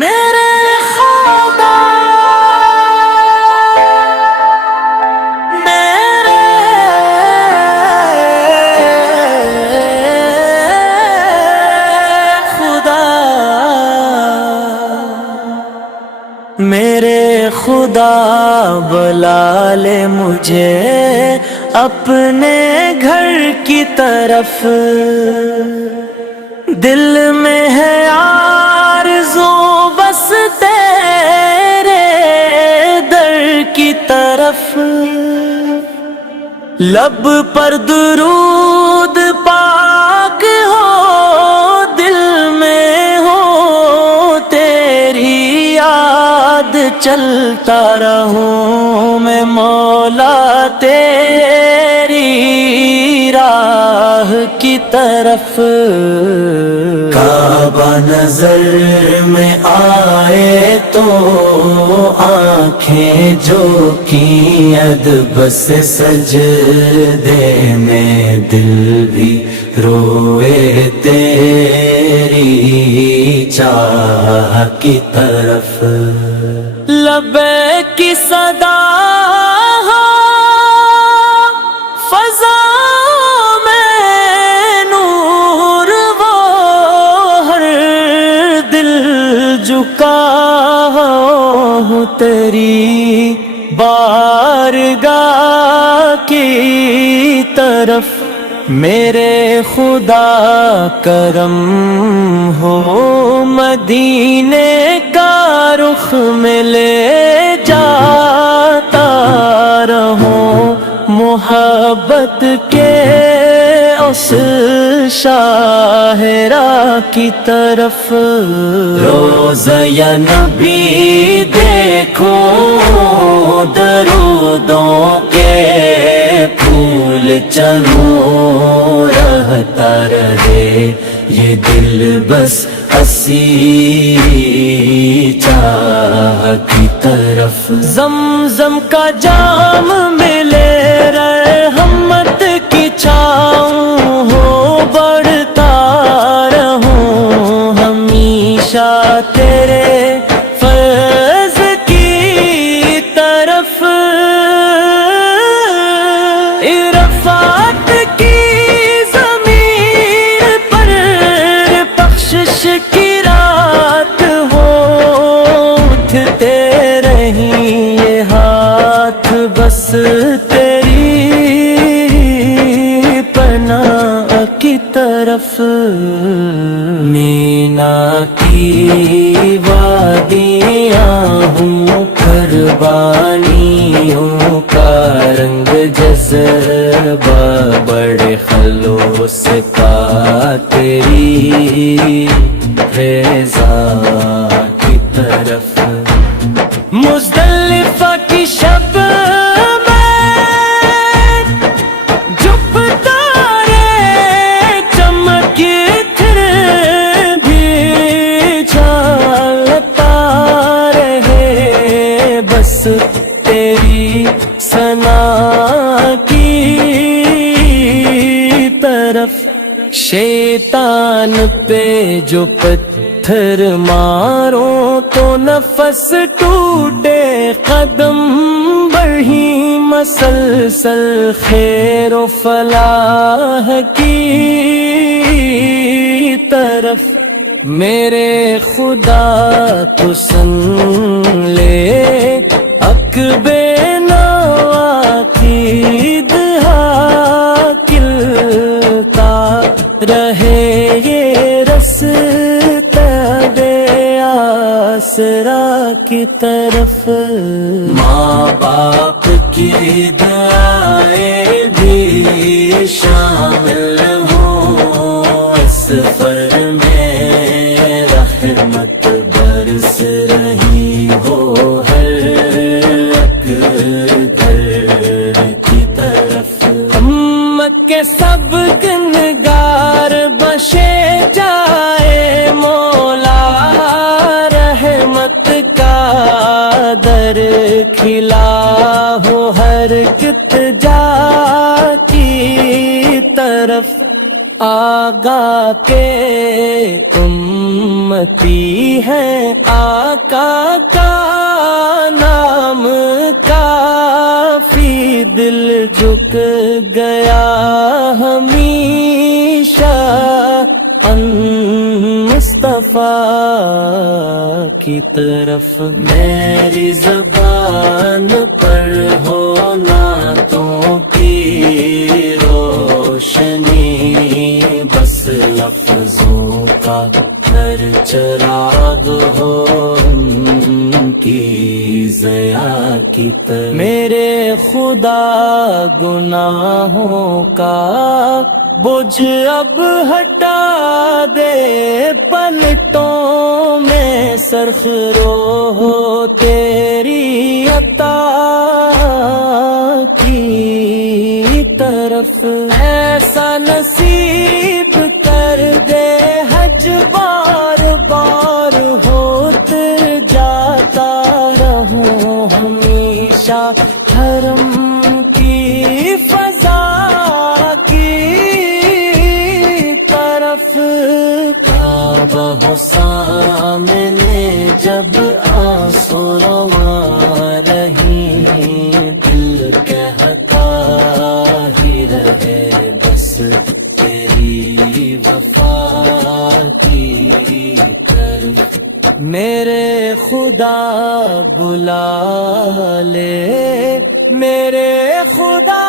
میرے خدا میرے خدا میرے خدا بلا لے مجھے اپنے گھر کی طرف، دل میں ہے آرزو بس تیرے در کی طرف، لب پر درود پاک ہو، دل میں ہو تیری یاد، چلتا رہوں میں مولا تیری راہ کی طرف۔ کعبہ نظر میں آئے تو آنکھیں جو کی ادب سے سجدے میں، دل بھی روئے تیری چاہ کی طرف۔ لبیک کی صدا ہو فضا میں، نور وہ ہر دل جھکا ہوں تیری بارگاہ کی طرف۔ میرے خدا کرم ہو مدینے کا رخ میں لے جاتا رہوں، محبت کے اس شاہراہ کی طرف۔ روضہ یا نبی دیکھو درودوں کے پھول چنوں رہتا رہے یہ دل، بس اسی چاہ کی طرف۔ زمزم کا جام ملے رحمت کی چھاؤں ہو، بڑھتا رہوں ہمیشہ تیرے فیض کی طرف۔ عرفات کی زمین پر بخشش کی رات ہو، اٹھتے رہیں یہ ہاتھ بس تیری پناہ کی طرف۔ مینا کی وادیاں ہوں، قربانیوں کا رنگ جذبہ، بڑے خلوص کا تیری رضا کی طرف۔ مزدلفہ کی شب میں جب تارے چمکے پھر بھی جھلتا رہے، بس تیری ثنا کی طرف۔ شیطان پہ جو پتھر مارو تو نفس ٹوٹے، قدم بڑھی مسلسل خیر و فلاح کی طرف۔ میرے خدا تو سن لے عقب نواقید کلتا رہے یہ رستہ بے آسرا کی طرف۔ ماں باپ کی دعائیں بھی شامل ہوں اس سفر میں، رحمت برس رہی ہو ہر گھر کی طرف۔ امت کے سب گنگار بشے جائے مولا، رحمت کا در کھلا ہو ہر التجا کی طرف۔ آقا کے امتی ہیں، آقا کا نام کافی، دل جھک گیا ہمیشہ ان مصطفیٰ کی طرف۔ میری زبان پر ہو نعتوں کی روشنی، بس لفظوں کا ہر چراغ ہو ان کی ضیا کی طرح۔ میرے خدا گناہوں کا بوجھ اب ہٹا دے، پلٹوں میں سرخرو ہو تیری عطا کی طرف۔ ایسا نصیب کر دے حج بار بار ہوت جاتا رہوں ہمیشہ حرم کی فضا کی طرف۔ کعبہ ہو سامنے جب آنسو رواں رہیں، دل کہتا ہی رہے بس تیری وفا کی طرف۔ میرے خدا بلا لے، میرے خدا